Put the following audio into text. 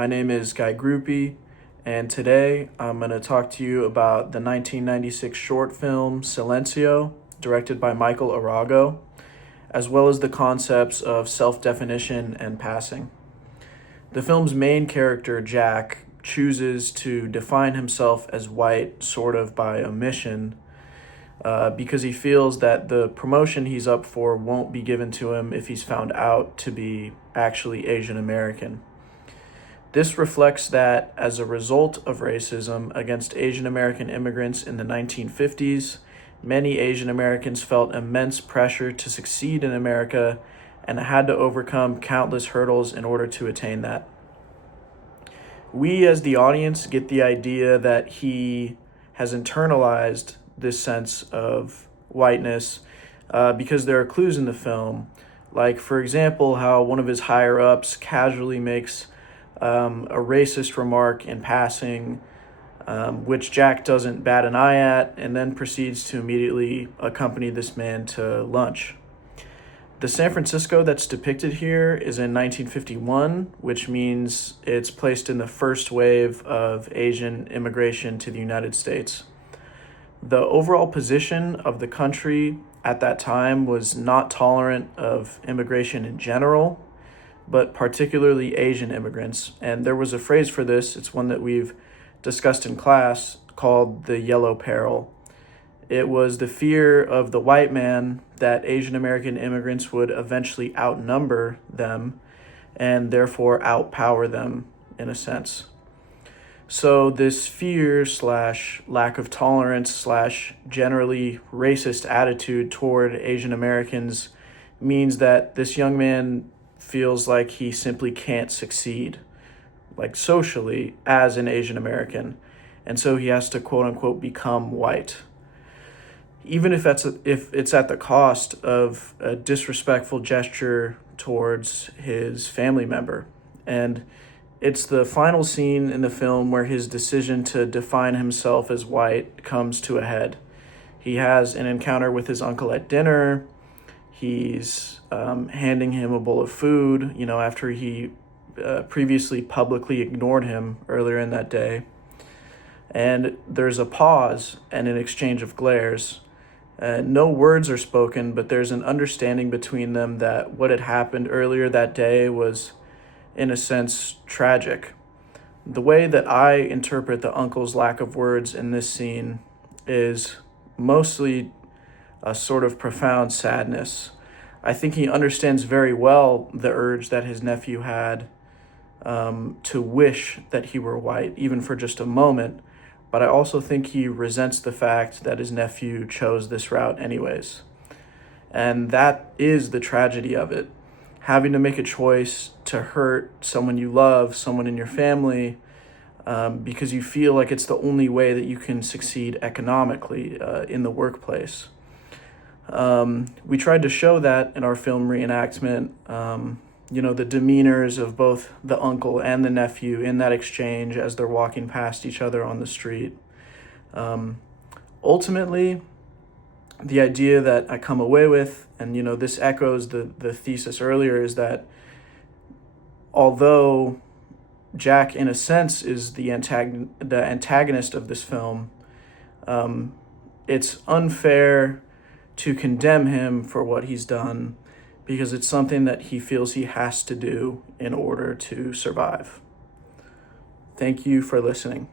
My name is Guy Groupie, and today I'm going to talk to you about the 1996 short film Silencio, directed by Michael Arago, as well as the concepts of self-definition and passing. The film's main character, Jack, chooses to define himself as white sort of by omission because he feels that the promotion he's up for won't be given to him if he's found out to be actually Asian American. This reflects that as a result of racism against Asian American immigrants in the 1950s, many Asian Americans felt immense pressure to succeed in America and had to overcome countless hurdles in order to attain that. We as the audience get the idea that he has internalized this sense of whiteness because there are clues in the film, like, for example, how one of his higher-ups casually makes a racist remark in passing, which Jack doesn't bat an eye at, and then proceeds to immediately accompany this man to lunch. The San Francisco that's depicted here is in 1951, which means it's placed in the first wave of Asian immigration to the United States. The overall position of the country at that time was not tolerant of immigration in general, but particularly Asian immigrants. And there was a phrase for this, it's one that we've discussed in class, called the yellow peril. It was the fear of the white man that Asian American immigrants would eventually outnumber them and therefore outpower them in a sense. So this fear / lack of tolerance / generally racist attitude toward Asian Americans means that this young man feels like he simply can't succeed, like socially, as an Asian American. And so he has to quote unquote become white. Even if it's at the cost of a disrespectful gesture towards his family member. And it's the final scene in the film where his decision to define himself as white comes to a head. He has an encounter with his uncle at dinner. He's handing him a bowl of food, after he previously publicly ignored him earlier in that day. And there's a pause and an exchange of glares. No words are spoken, but there's an understanding between them that what had happened earlier that day was, in a sense, tragic. The way that I interpret the uncle's lack of words in this scene is mostly a sort of profound sadness. I think he understands very well the urge that his nephew had to wish that he were white, even for just a moment. But I also think he resents the fact that his nephew chose this route anyways. And that is the tragedy of it. Having to make a choice to hurt someone you love, someone in your family, because you feel like it's the only way that you can succeed economically in the workplace. We tried to show that in our film reenactment, the demeanors of both the uncle and the nephew in that exchange as they're walking past each other on the street. Ultimately, the idea that I come away with, and this echoes the thesis earlier, is that although Jack, in a sense, is the antagonist of this film, it's unfair to condemn him for what he's done because it's something that he feels he has to do in order to survive. Thank you for listening.